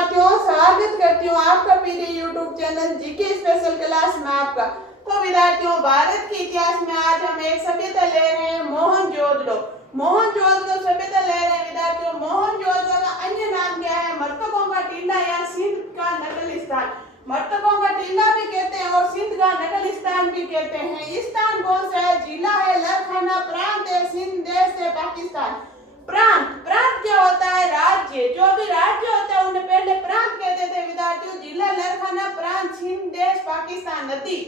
विद्यार्थियों, स्वागत करती हूँ आपका PD YouTube channel GK special class में आपका। तो विद्यार्थियों, भारत के इतिहास में आज हम एक सभ्यता ले रहे हैं, मोहनजोदड़ो। मोहनजोदड़ो सभ्यता ले रहे हैं विद्यार्थियों। मोहनजोदड़ो का अन्य नाम क्या है? मृतकों का टीला या सिंध का नकल स्थान। मृतकों का टीला भी कहते हैं और सिंध का नकल स्थान भी कहते हैं। इस स्थान कौन सा है? जिला है लरखाना, प्रांत है सिंध, देश है पाकिस्तान। प्रांत, प्रांत क्या होता है? राज्य। जो भी राज्य होता है उन्हें पहले प्रांत कहते थे विद्यार्थियों। जिला लरखाना, प्रांत सिंध, देश पाकिस्तान। नदी,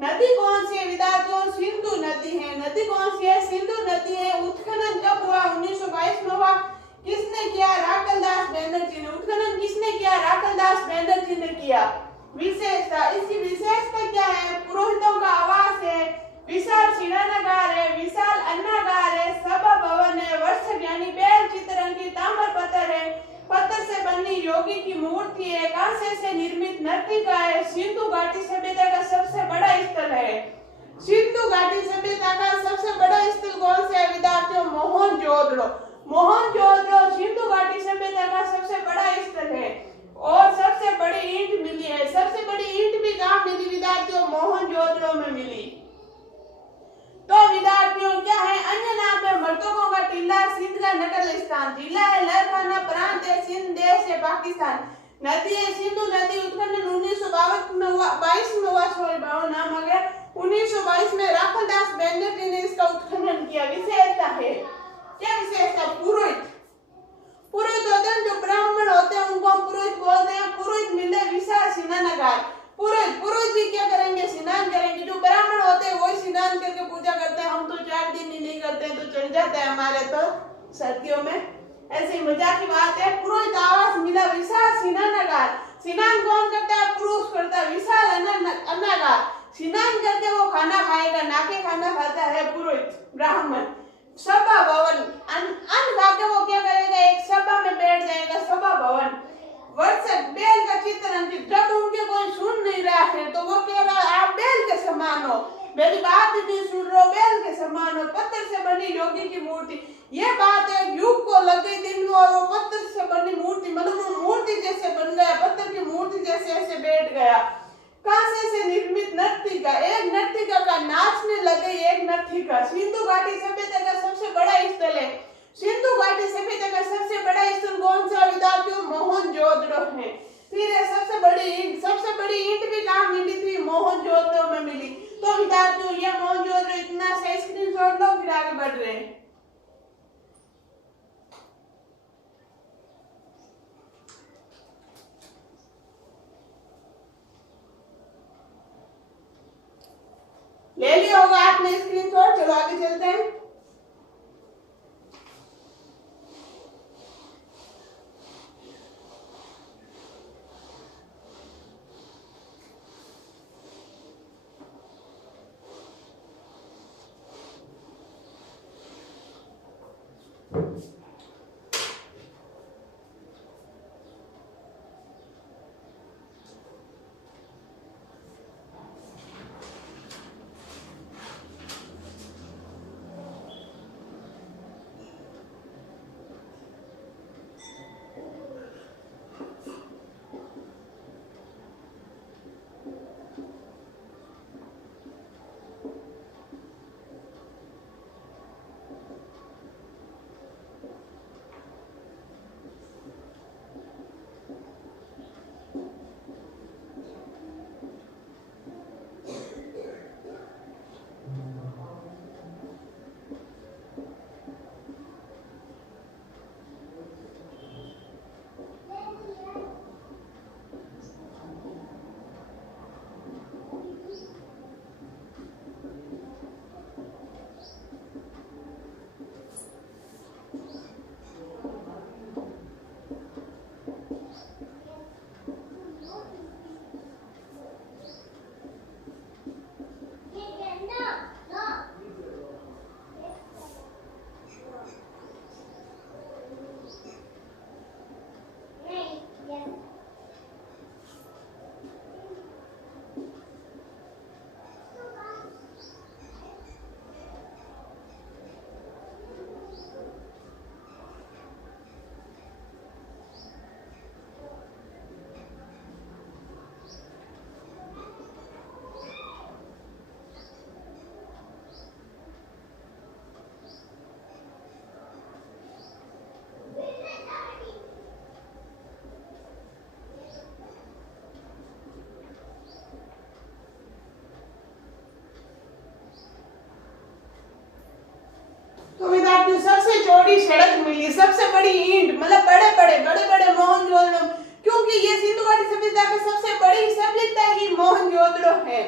नदी कौन सी है विद्यार्थियों? सिंधु नदी है। नदी कौन सी है? सिंधु नदी है। उत्खनन कब हुआ? 1922 में हुआ। किसने किया? राकलदास बनर्जी ने। उत्खनन किसने किया? राकलदास बनर्जी ने किया। विशेषता, इसकी विशेषता क्या है? पुरोहितों का आवास है, विशाल शिलान्यागार है, विशाल अन्नागार है, सभा भवन है, वर्षक यानी बैल चित्र अंकित ताम्र पत्थर है, पत्थर से बनी योगी की मूर्ति है, कांसे से निर्मित नर्तिका है, सिंधु घाटी सभ्यता का सबसे बड़ा स्थल है। सिंधु घाटी सभ्यता का सबसे बड़ा स्थल कौन सा है विद्यार्थियों? मोहनजोदड़ो। मोहनजोदड़ो सिंधु घाटी सभ्यता का सबसे बड़ा स्थल है और सबसे बड़ी ईंट मिली है। सबसे बड़ी ईंट भी कहाँ मिली विद्यार्थियों? मोहनजोदड़ो में मिली। तो विद्यार्थियों क्या है? अन्य नाम है मृतकों का टीला, सिंध का नकल स्थान। जिला है लरखाना, प्रांत है सिंध, देश है पाकिस्तान। नदी है सिंधु नदी। उत्खनन 1922 में हुआ। 52 नाम आ गया। 1922 में राकलदास बनर्जी ने इसका उत्खनन किया। विशेषता है, क्या विशेषता? पुरोहित, पुरोहित होते हैं जो ब्राह्मण होते हैं उनको हम पुरोहित बोलते हैं। पुरोहित मिले विशाल स्नानागार। पुरोहित, पुरोहित भी क्या करेंगे? स्नान करेंगे। जो ब्राह्मण होते हैं वही स्नान करके पूजा करते हैं। हम तो 4 दिन ही नहीं करते तो चल जाता है हमारे तो सर्दियों में। ऐसी मजाक की बात है। पुरोहित आवास मिला, विशाल स्नानागार। स्नान कौन करता है? पुरुष करता है। विशाल अन्नागार, स्नान करके वो खाना खाएगा, ना के खाना खाता है पुरोहित ब्राह्मण। सभा भवन, अन्न खा के वो क्या करेगा? एक सभा में बैठ जाएगा, सभा भवन। वर्षक, बैल का चित्र अंकित। जब उनके कोई सुन नहीं रहा है तो वो कहेगा आप बैल के समान हो, मेरी बात नहीं सुन रहे हो, बैल के समान हो। पत्थर से बनी योगी की मूर्ति। ये बात है युग को लग गई दिन में और वो पत्थर से बनी मूर्ति मतलब मूर्ति जैसे बन गया, पत्थर की मूर्ति जैसे ऐसे बैठ गया। कांसे से निर्मित नर्तिका, एक नर्तिका का नाचने लगे एक नर्तिका। सिंधु घाटी सभ्यता का सबसे बड़ा स्थल है। सिंधु घाटी सभ्यता का सबसे बड़ा स्थल कौन सा विद्यार्थियों? मोहनजोदड़ो है। फिर सबसे बड़ी ईंट, सबसे बड़ी ईंट भी कहाँ मिली थी? मोहनजोदड़ो में मिली। तो विद्यार्थियों ये मोहनजोदड़ो इतना सा स्क्रीनशॉट लो, फिर आगे बढ़ रहे हैं। ले लिया होगा आपने स्क्रीनशॉट। चलो आगे चलते हैं। छोटी सड़क मिली, सबसे बड़ी ईंट, मतलब बड़े बड़े मोहनजोदड़ो, क्योंकि ये सिंधु घाटी सभ्यता की सबसे बड़ी सभ्यता ही मोहनजोदड़ो है।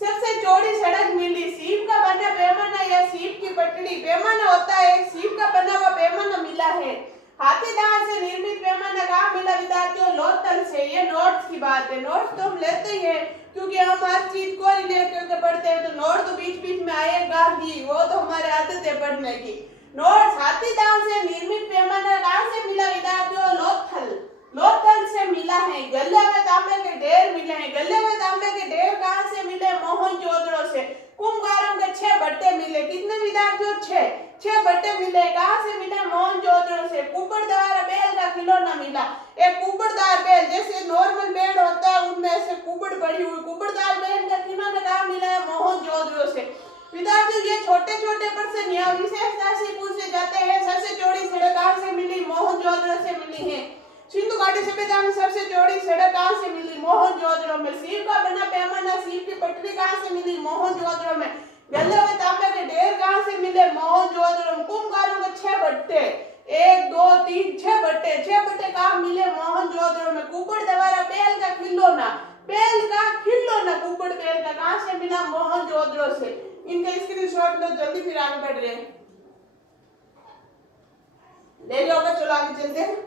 सबसे चौड़ी सड़क मिली, सीप का बना पैमाना या सीप की पटड़ी, पैमाना होता है सीप का बना हुआ पैमाना मिला है। हाथी दांत से निर्मित पैमाना कहाँ मिला विद्यार्थियों? लोथल से। ये नोट्स की बात है, नोट्स तो हम लेते ही हैं क्योंकि हम हर चीज को रिलेट करके पढ़ते हैं, तो नोट तो बीच बीच में आएगा ही, वो तो हमारे आदत है पढ़ने की। नोट्स, हाथी दांत से निर्मित पैमाना कहाँ से मिला विद्यार्थियों? लोथल से मिला है। गले में तांबे के ढेर मिले हैं, गले में तांबे के ढेर कहाँ से मिले? मोहनजोदड़ो से। कुंभकारों के 6 भट्टे मिले, कितने विद्यार्थियों? 6 भट्टे मिले, कहाँ से मिले? मोहनजोदड़ो से। कुबड़दार बैल का खिलौना मिला, एक कुबड़दार बैल, जैसे नॉर्मल बैल होता है उनमें ऐसे कुबड़ पड़ी हुई, कुबड़दार बैल का खिलौना कहाँ मिला है? मोहनजोदड़ो से। विद्यार्थियों ये छोटे प्रश्न यहाँ विशेषता से पूछे जाते हैं। सबसे चौड़ी सड़क कहाँ से मिली? मोहनजोदड़ो से मिली है। सिंधु घाटी सभ्यता में सबसे चौड़ी सड़क कहाँ से मिली? मोहनजोदड़ो में। सीप का बना पैमाना, सीप की पटरी कहाँ से मिली? मोहनजोदड़ो में। गले में तांबे के ढेर कहाँ से मिले? मोहनजोदड़ो में। कुंभकारों के 6 भट्टे, 1 2 3 6 भट्टे कहाँ मिले? मोहनजोदड़ो में। कुबड़ द्वारा बैल का खिलौना, कुबड़ बैल का कहाँ से मिला? मोहनजोदड़ो से। इनका स्क्रीनशॉट लो जल्दी, फिर आगे बढ़ रहे हैं। ले लो, चलो आगे चलते हैं।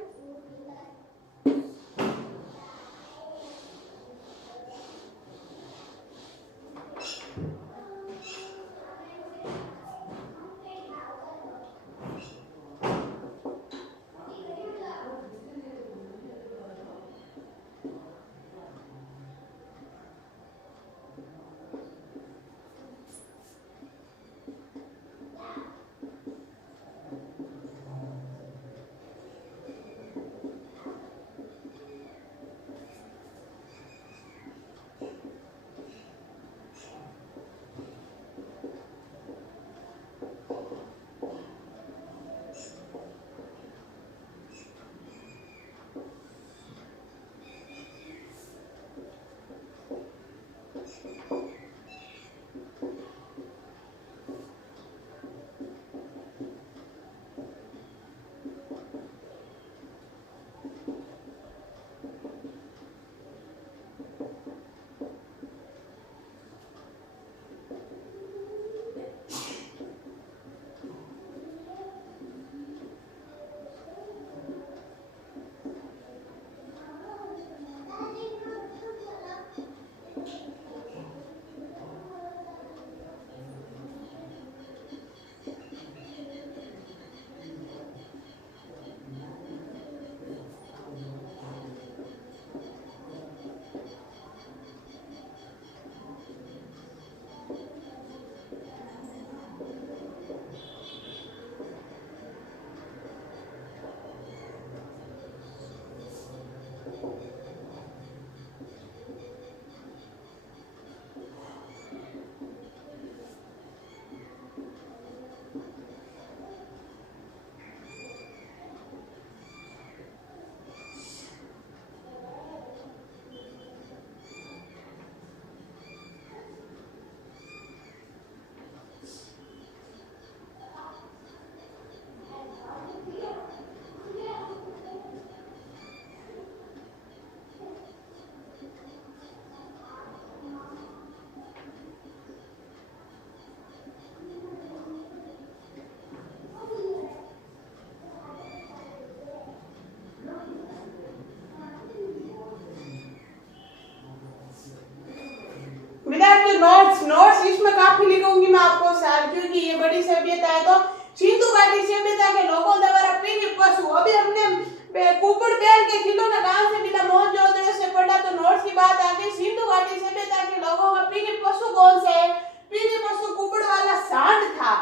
नोट्स इसमें काफी लिखूंगी मैं आपको सार, क्योंकि ये बड़ी सभ्यता है। तो सिंधु घाटी सभ्यता के लोगों द्वारा प्रेरित पशु, अभी हमने कुबड़ बैल के खिलौना कहाँ से मिला? मोहनजोदड़ो से पढ़ा। तो नोट्स की बात आ गई। सिंधु घाटी सभ्यता के लोगों का प्रेरित पशु कौन सा है? प्रेरित पशु कुबड़ वाला सांड था,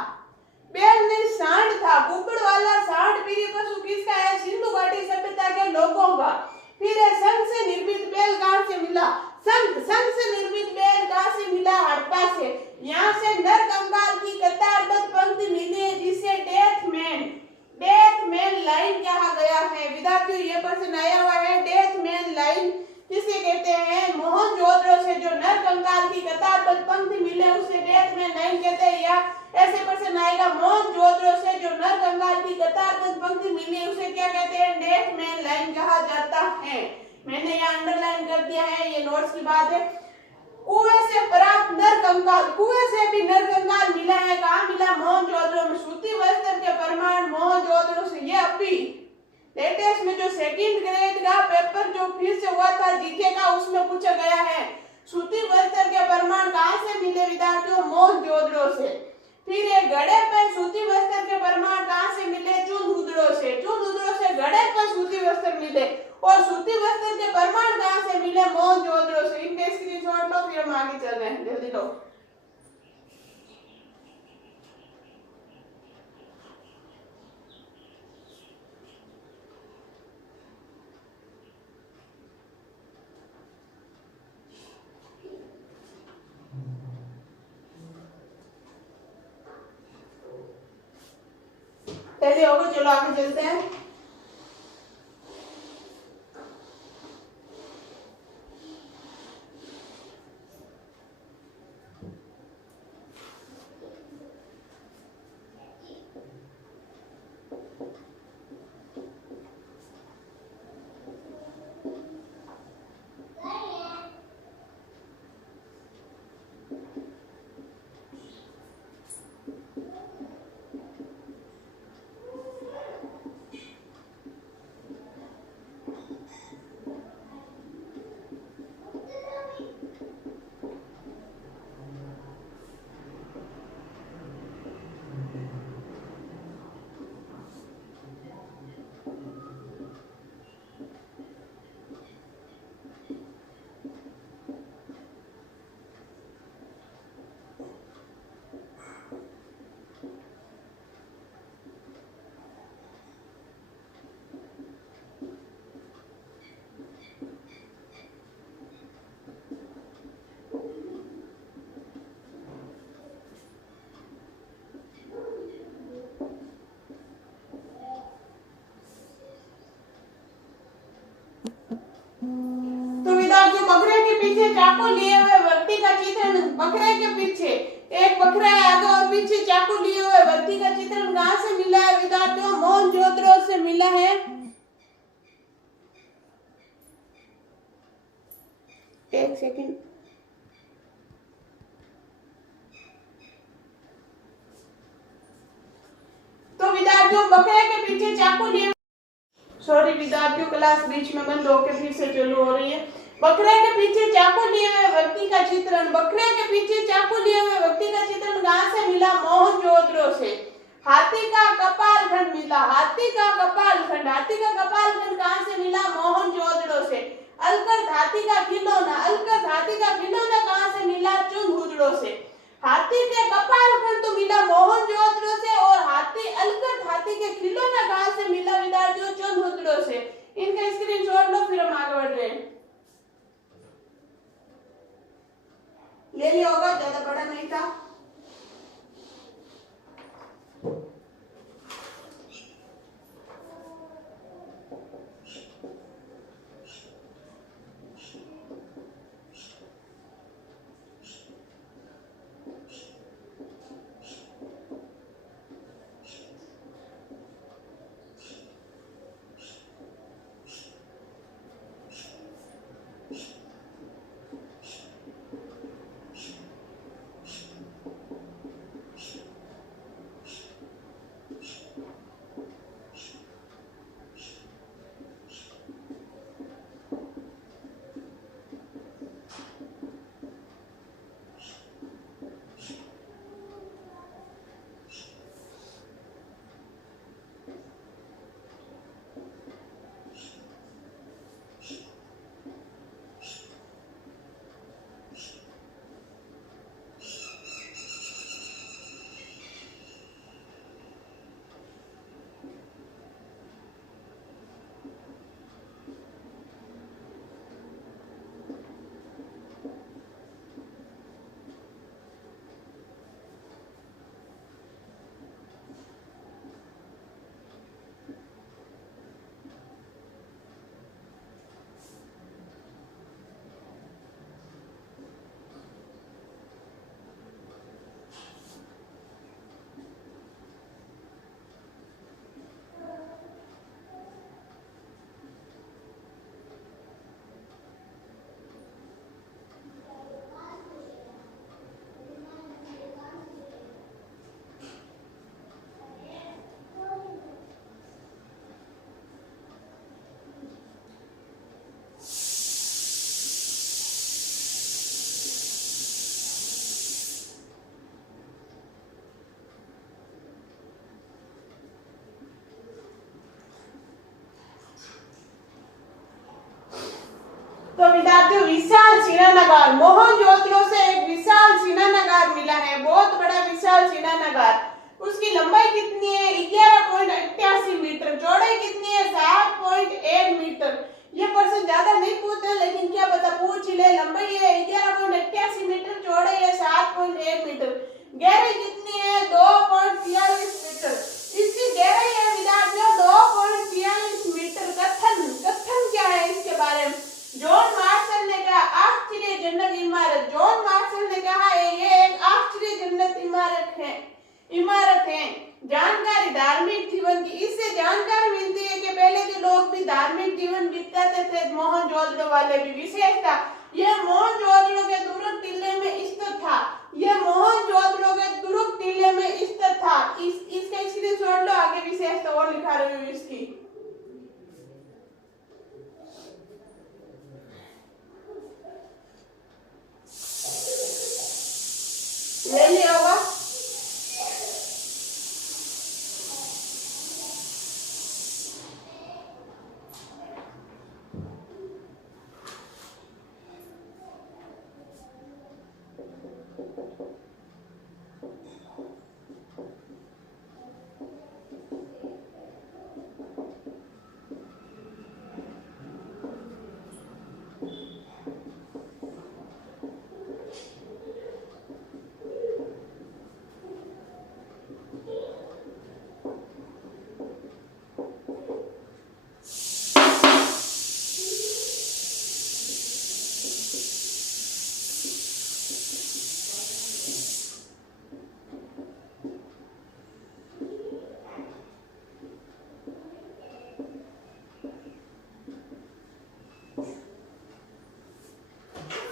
बैल नहीं सांड था। कुबड़ वाला सांड प्रेरित पशु किसका है? सिंधु घाटी सभ्यता के लोगों का। फिर संघ से निर्मित बैल कहाँ से मिला? संघ से निर्मित बैल कहाँ से मिला? हड़प्पा से। यहाँ से नर कंकाल की कतारबद्ध पंक्ति मिली है, जिसे डेथ मैन लाइन कहा गया है। विद्यार्थियों ये प्रश्न आया हुआ है, डेथ मैन लाइन किसे कहते हैं? मोहनजोदड़ो से जो नर कंकाल की कतारबद्ध पंक्ति मिले उसे डेथ में नहीं कहते। या ऐसे क्वेश्चन आएगा मोहनजोदड़ो से जो नर कंकाल की कतारबद्ध पंक्ति मिली उसे क्या कहते हैं, डेथ में लाइन कहा जाता है। मैंने यहाँ अंडरलाइन कर दिया है, ये नोट्स की बात है। कुएं से प्राप्त नर कंकाल, कुएं से भी नर कंकाल मिला है, कहाँ मिला, मोहनजोदड़ो में। श्रुति वस्त्र के प्रमाण मोहनजोदड़ो से। ये अभी लेटेस्ट में जो सेकंड ग्रेड का पेपर जो फिर से हुआ था जीके का, उसमें पूछा गया है श्रुति वस्त्र के प्रमाण कहाँ से मिले विद्यार्थियों, मोहनजोदड़ो से। फिर ये गड़े पर श्रुति वस्त्र के प्रमाण कहाँ से मिले, चुनहुदड़ो से। चुनहुदड़ो से गड़े पर श्रुति वस्त्र मिले और श्रुति वस्त्र के प्रमाण कहाँ से मिले, मोहनजोदड़ो से। इनके स्क्रीनशॉट लो, फिर हम आगे चल रहे हैं, जल्दी लो। पहले होगा, चलो आगे चलते हैं। बकरे के पीछे चाकू लिए हुए व्यक्ति का चित्रण, बकरे के पीछे एक बकरा है आगे और पीछे चाकू लिए हुए व्यक्ति का चित्रण कहाँ से मिला है विद्यार्थियों, मोहनजोदड़ो से मिला है। एक सेकंड, तो विद्यार्थियों बकरे के पीछे चाकू लिए, सॉरी विद्यार्थियों क्लास बीच में बंद होकर फिर से चालू हो रही है। बकरे के पीछे चाकू लिए हुए व्यक्ति का चित्रण, बकरे के पीछे चाकू लिए हुए व्यक्ति का चित्रण कहाँ से मिला, मोहनजोदड़ो से। हाथी का कपाल खंड मिला, हाथी का कपाल खंड, हाथी का कपाल खंड कहाँ से मिला, मोहनजोदड़ो से। अलकर हाथी का खिलौना, अलकर हाथी का खिलौना कहाँ से मिला, चुनहुदड़ो से। हाथी के कपाल खंड तो मिला मोहनजोदड़ो से और हाथी अलकर हाथी के खिलौना कहाँ से मिला विद्यार्थियों, चुनहुदड़ो से। इनका स्क्रीनशॉट लो, फिर हम आगे बढ़ रहे हैं। ले लिया होगा, ज्यादा बड़ा नहीं था। तो विद्यार्थियों विशाल शिलान्यागार, मोहनजोदड़ो से एक विशाल शिलान्यागार मिला है, बहुत बड़ा विशाल शिलान्यागार। उसकी लंबाई कितनी है? 11.88 मीटर। चौड़ाई कितनी है? 7.1 मीटर। ये क्वेश्चन ज्यादा नहीं पूछते लेकिन क्या पता पूछ ले। लंबाई है 11.88 मीटर, चौड़ाई है 7.1 मीटर। गहराई कितनी है? 2.43 मीटर। इसकी गहराई है विद्यार्थियों 2.43 मीटर। कथन क्या है इसके बारे में? जॉन मार्शल ने कहा आश्चर्यजनक इमारत। जॉन मार्शल ने कहा ये एक आश्चर्यजनक इमारत है। जानकारी धार्मिक जीवन की, इससे जानकारी मिलती है कि पहले के लोग भी धार्मिक जीवन बिताते थे। मोहनजोदड़ो वाले भी विशेषता, यह मोहनजोदड़ो के दुर्ग टीले में स्थित था। यह मोहनजोदड़ो के दुर्ग टीले में स्थित था। इसका स्क्रीनशॉट लो, आगे विशेषता और लिखा रही हूँ इसकी। ले लिया होगा।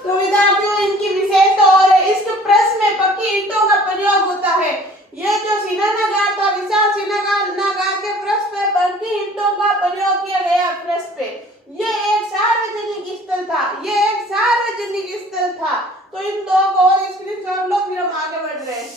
तो विद्यार्थियों इनकी विशेषता और है, इस प्रेस में पक्की ईंटों का प्रयोग होता है। यह जो शिलान्यागार था, विशाल शिलान्यागार के प्रेस पे पक्की ईंटों का प्रयोग किया गया। प्रेस पे यह एक सार्वजनिक स्थल था। यह एक सार्वजनिक स्थल था। तो इन दो को और स्क्रीनशॉट लो, फिर हम आगे बढ़ रहे हैं।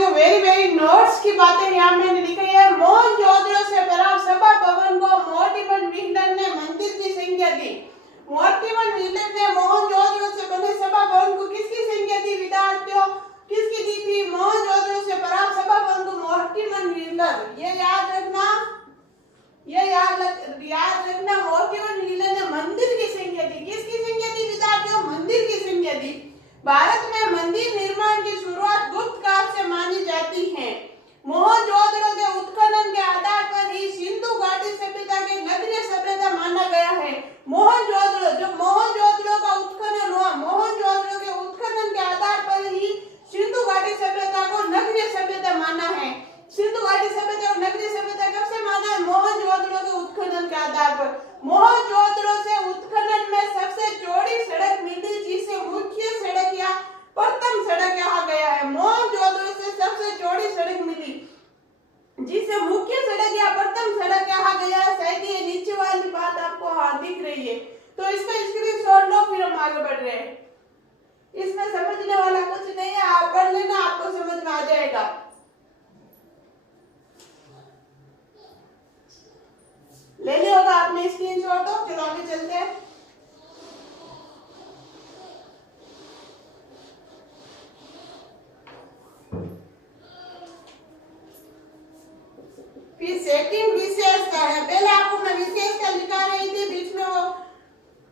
विद्यार्थियों वेरी वेरी नोट्स की बातें यहाँ मैंने लिखी है। मोहनजोदड़ो से प्राप्त सभा भवन को मोर्टिमन व्हीटन ने मंदिर की संज्ञा दी। मोर्टिमन व्हीटन ने मोहनजोदड़ो से बने सभा भवन को किसकी संज्ञा दी विद्यार्थियों? किसकी दी थी? मोहनजोदड़ो से प्राप्त सभा भवन को मोर्टिमन व्हीटन। ये याद रखना, मोर्टिमन व्हीटन ने मंदिर की संज्ञा दी। किसकी संज्ञा दी विद्यार्थियों? मंदिर की संज्ञा दी। भारत में मंदिर निर्माण की शुरुआत गुप्त काल से मानी जाती है। मोहनजोदड़ो के उत्खनन के आधार पर ही सिंधु घाटी सभ्यता के नगरीय सभ्यता माना गया है। मोहनजोदड़ो का उत्खनन हुआ, मोहनजोदड़ो के उत्खनन के आधार पर ही सिंधु घाटी सभ्यता को नगरीय सभ्यता माना है। सिंधु घाटी सभ्यता को नगरीय सभ्यता कब से माना है? मोहनजोदड़ो के उत्खनन के आधार पर। मोहनजोदड़ो से उत्खनन में सबसे चौड़ी सड़क मिली, जिसे मुख्य सड़क या प्रथम सड़क कहा गया है। मोहनजोदड़ो से सबसे चौड़ी सड़क मिली, जिसे मुख्य सड़क या प्रथम सड़क कहा गया है। शायद ये नीचे वाली बात आपको दिख रही है, तो इसका स्क्रीनशॉट लो, फिर हम आगे बढ़ रहे हैं। इसमें समझने वाला कुछ नहीं है, आप पढ़ लेना, आपको समझ में आ जाएगा। ले लिया होगा आपने स्क्रीनशॉट। चलो आगे चलते हैं। फिर सेकंड विशेषता है। पहले आपको मैं विशेषता लिखा रही थी, बीच में वो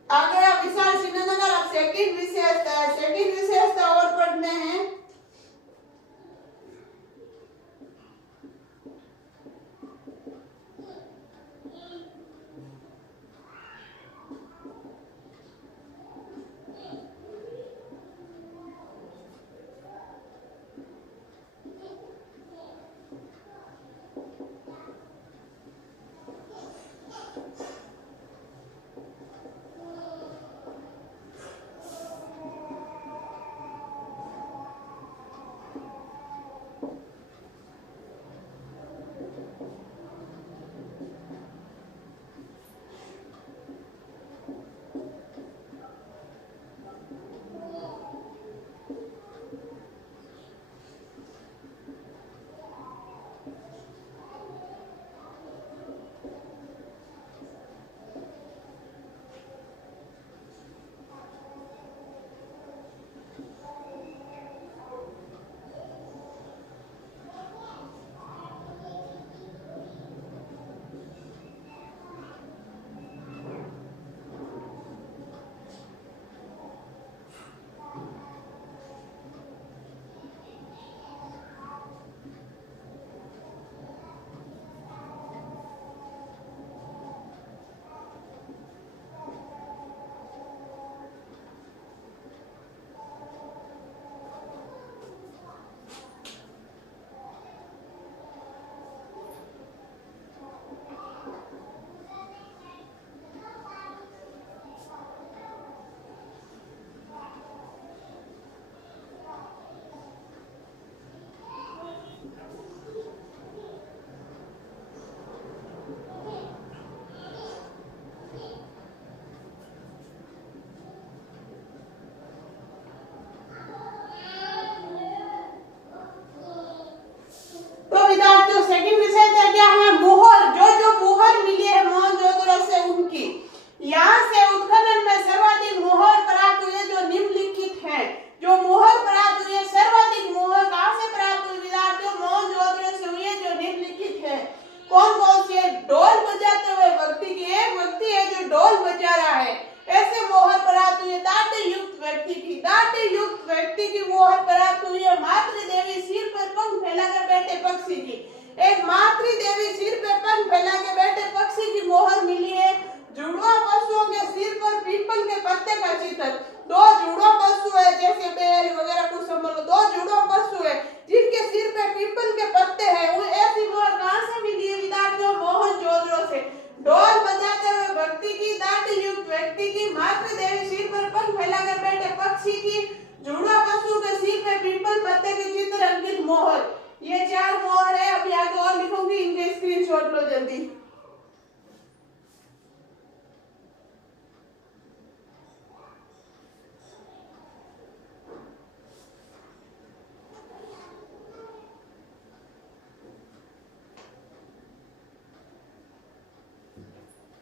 आ गया विशाल श्रीनगर। अब सेकंड विशेषता है। सेकंड विशेषता और पढ़ने हैं।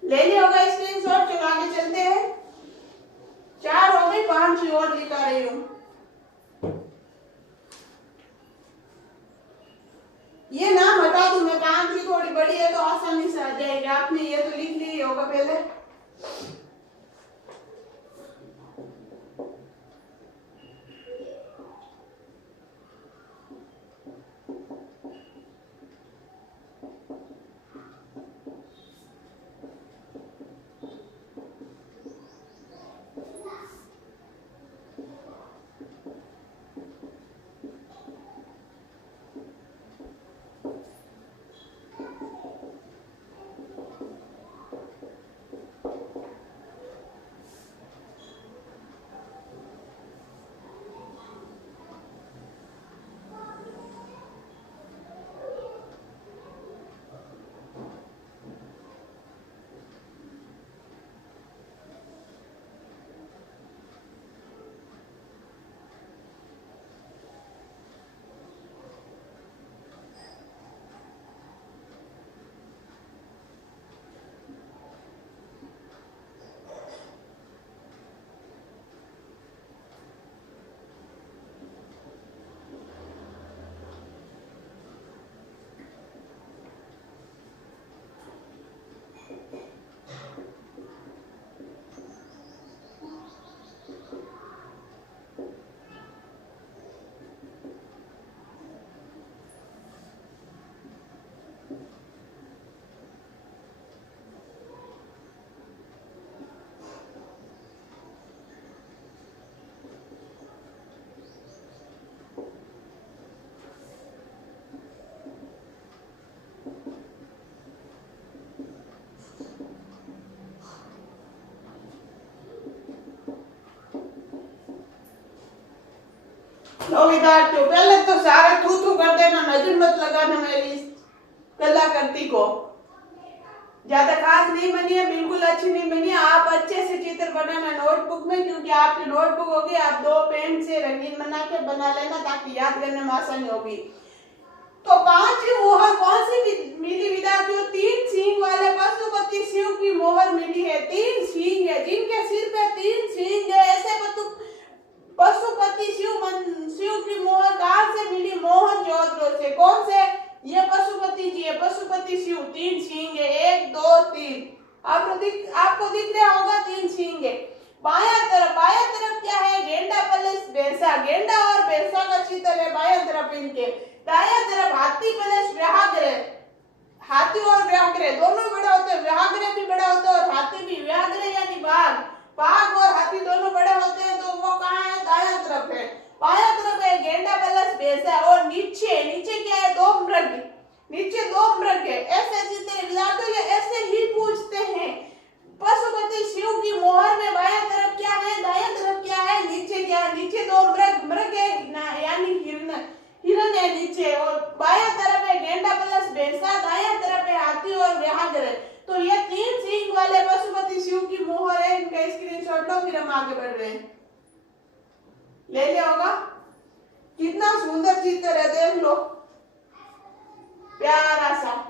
ले लिया होगा स्क्रीनशॉट। चलो आगे चलते हैं। 4 हो गई, 5 की और दिखा रही हूँ। ये नाम हटा दूं मैं, काम की थोड़ी बड़ी है तो आसानी से आ जाएगी। आपने ये तो लिख लिया होगा पहले। लो विद्यार्थियों, पहले तो सारे थू थू कर देना, नजर मत लगाना मेरी इस कलाकृति को। ज्यादा खास नहीं बनी है, बिल्कुल अच्छी नहीं बनी है। आप अच्छे से चित्र बनाना नोटबुक में, क्योंकि आपकी नोटबुक होगी। आप 2 पेन से रंगीन बना के बना लेना ताकि याद करने में आसानी होगी। तो 5 मोहर कौन सी मिली विद्यार्थियों? 3 सींग वाले पशुपति शिव की मोहर मिली है। 3 सींग है, जिनके सिर पे 3 सींग है, ऐसे पशुपति शिव की मोहर कहां से मिली? मोहनजोदड़ो से। कौन से? ये पशुपति जी है, पशुपति शिव। 3 सींग है, 1 2 3। आपको दिख रहा होगा 3 सींग है। बायां तरफ क्या है? गेंडा प्लस भैंसा। गेंडा और भैंसा का चित्र है बायां तरफ इनके। दायां तरफ हाथी प्लस व्याघ्र। हाथी और व्याघ्र दोनों बड़े होते हैं, व्याघ्र भी बड़ा होता है और हाथी भी। व्याघ्र यानी बाघ, बाघ और हाथी दोनों बड़े होते हैं, तो वो कहाँ है? दायां तरफ है। बायां तरफ है गेंडा प्लस भैंसा। और नीचे क्या है? 2 मृग। नीचे 2 मृग है। ऐसे चित्र विद्यार्थियों ये ऐसे ही पूछते हैं। पशुपति शिव की मोहर में बायां तरफ क्या है, दायां तरफ क्या है, नीचे क्या है? नीचे 2 मृग। मृग है यानी हिरण है नीचे, और बायां तरफ है गेंडा प्लस भैंसा, दायां तरफ है हाथी और व्याघ्र। तो ये 3 सींग वाले पशुपति शिव की मोहर है। इनका स्क्रीनशॉट लो, फिर हम आगे बढ़ रहे हैं। ले लिया होगा? कितना सुंदर चित्र है, देख लो, प्यारा सा।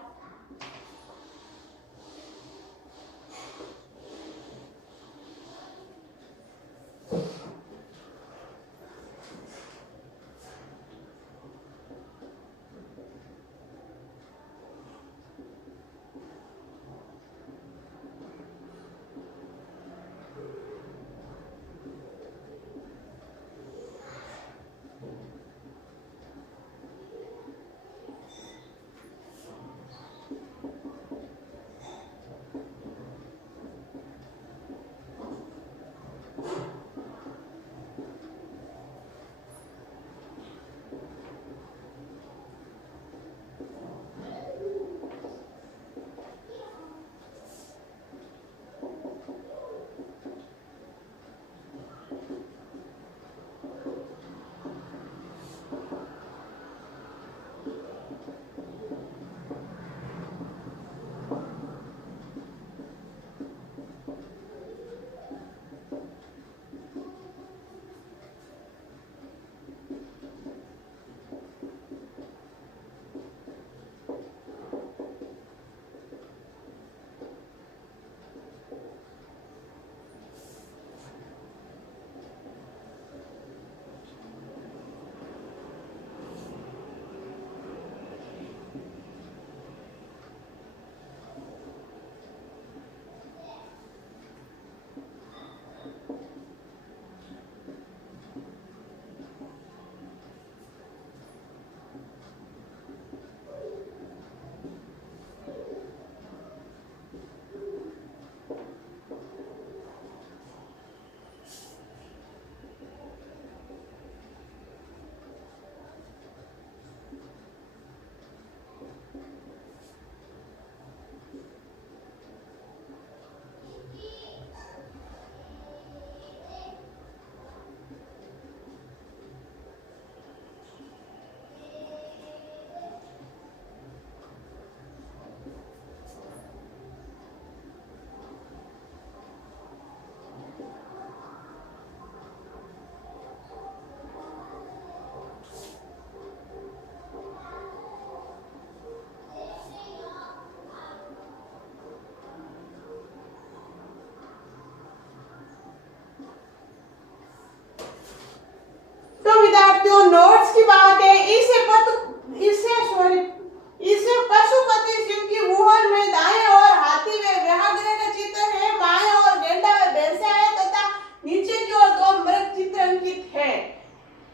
इसे पशुपति सिंह की मुहर में दाएं और हाथी व व्याघ्र का चित्र है, बाएं और गेंडा व भैंसा है तथा नीचे की ओर 2 मृग चित्र अंकित है।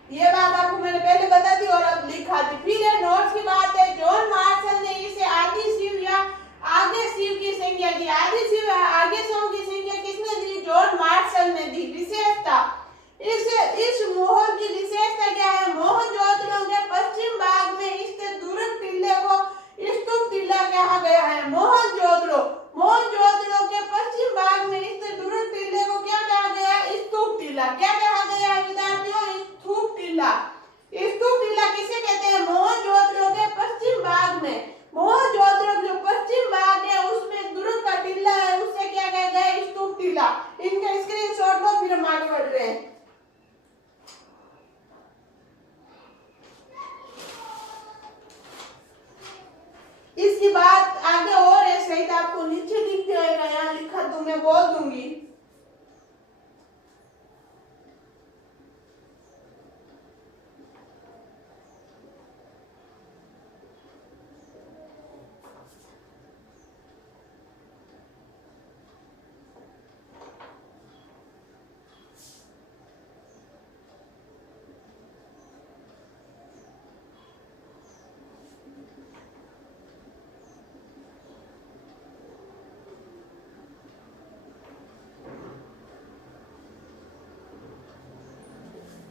ये बात आपको मैंने पहले बता दी और अब लिखा दी। फिर ये नोट्स की बात है। जॉन मार्शल ने इसे आदि शिव या आगे शिव की संज्ञा दी। आदि शिव आगे शिव की संज्ञा किसने दी? जॉन मार्शल ने दी। विशेषता, इस मोहर की विशेषता क्या है? मोहनजोदड़ो के पश्चिम भाग में स्थित दुर्ग टीले को स्तूप टीला कहा गया है। मोहनजोदड़ो के पश्चिम भाग में स्थित दुर्ग टीले को क्या कहा गया? स्तूप टीला। क्या कहा गया है विद्यार्थियों? स्तूप टीला। स्तूप टीला किसे कहते हैं? मोहनजोदड़ो के पश्चिम भाग में, मोहनजोदड़ो जो पश्चिम भाग है उसमें दुर्ग का टीला है, उससे क्या कहा गया? स्तूप टीला। इनका स्क्रीनशॉट लो, फिर हम आगे बढ़ रहे हैं। इसकी बात आगे और है, सहित आपको नीचे दिख जाएगा, यहाँ लिखा तो मैं बोल दूंगी।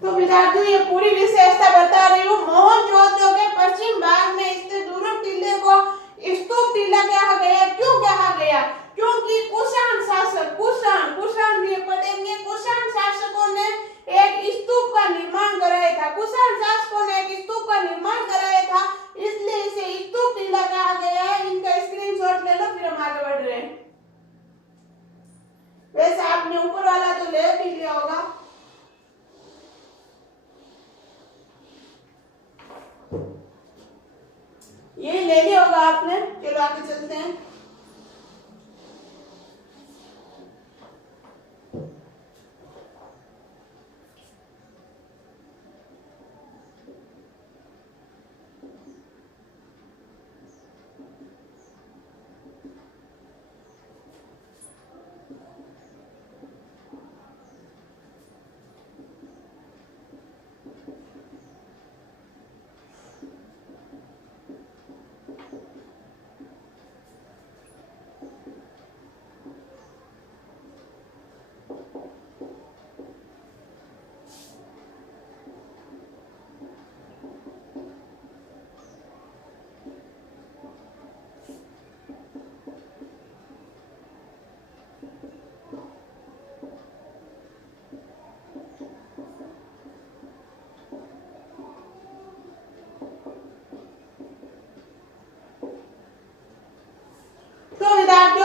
तो विद्यार्थियों ये पूरी विशेषता बता रही हूँ। मोहनजोदड़ो के पश्चिम भाग में स्थित दुर्ग टीले को स्तूप टीला कहा गया। क्यों कहा गया? क्योंकि कुषाण शासक, कुषाण भी पढ़ेंगे, कुषाण शासकों ने एक स्तूप का निर्माण कराया था। कुषाण शासकों ने एक स्तूप का निर्माण कराया था, इसलिए इसे स्तूप टीला कहा गया है। इनका स्क्रीनशॉट ले लो, फिर हम आगे बढ़ रहे हैं। वैसे आपने ऊपर वाला तो ले भी लिया होगा। ये ले लिया होगा आपने। चलो आगे चलते हैं।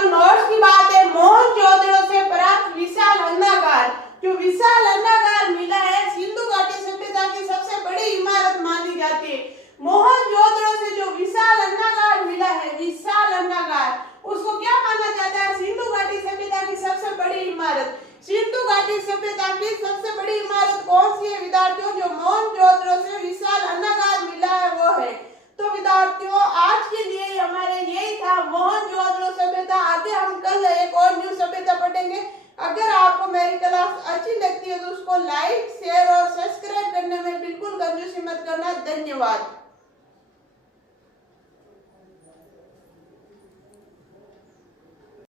नोट्स की बात है। मोहनजोदड़ो से प्राप्त विशाल अन्नागार, जो विशाल अन्नागार मिला है, सिंधु घाटी सभ्यता की सबसे बड़ी इमारत मानी जाती है। मोहनजोदड़ो से जो विशाल अन्नागार मिला है, विशाल अन्नागार, उसको क्या माना जाता है? सिंधु घाटी सभ्यता की सबसे बड़ी इमारत। सिंधु घाटी सभ्यता की सबसे बड़ी इमारत कौन सी है विद्यार्थियों? जो मोहनजोदड़ो से विशाल अन्नागार मिला है वो है। तो विद्यार्थियों आज के लिए हमारे यही था मोहनजोदड़ो सभ्यता। आगे हम कल एक और न्यू सभ्यता पढ़ेंगे। अगर आपको मेरी क्लास अच्छी लगती है तो उसको लाइक, शेयर और सब्सक्राइब करने में बिल्कुल कंजूसी मत करना। धन्यवाद।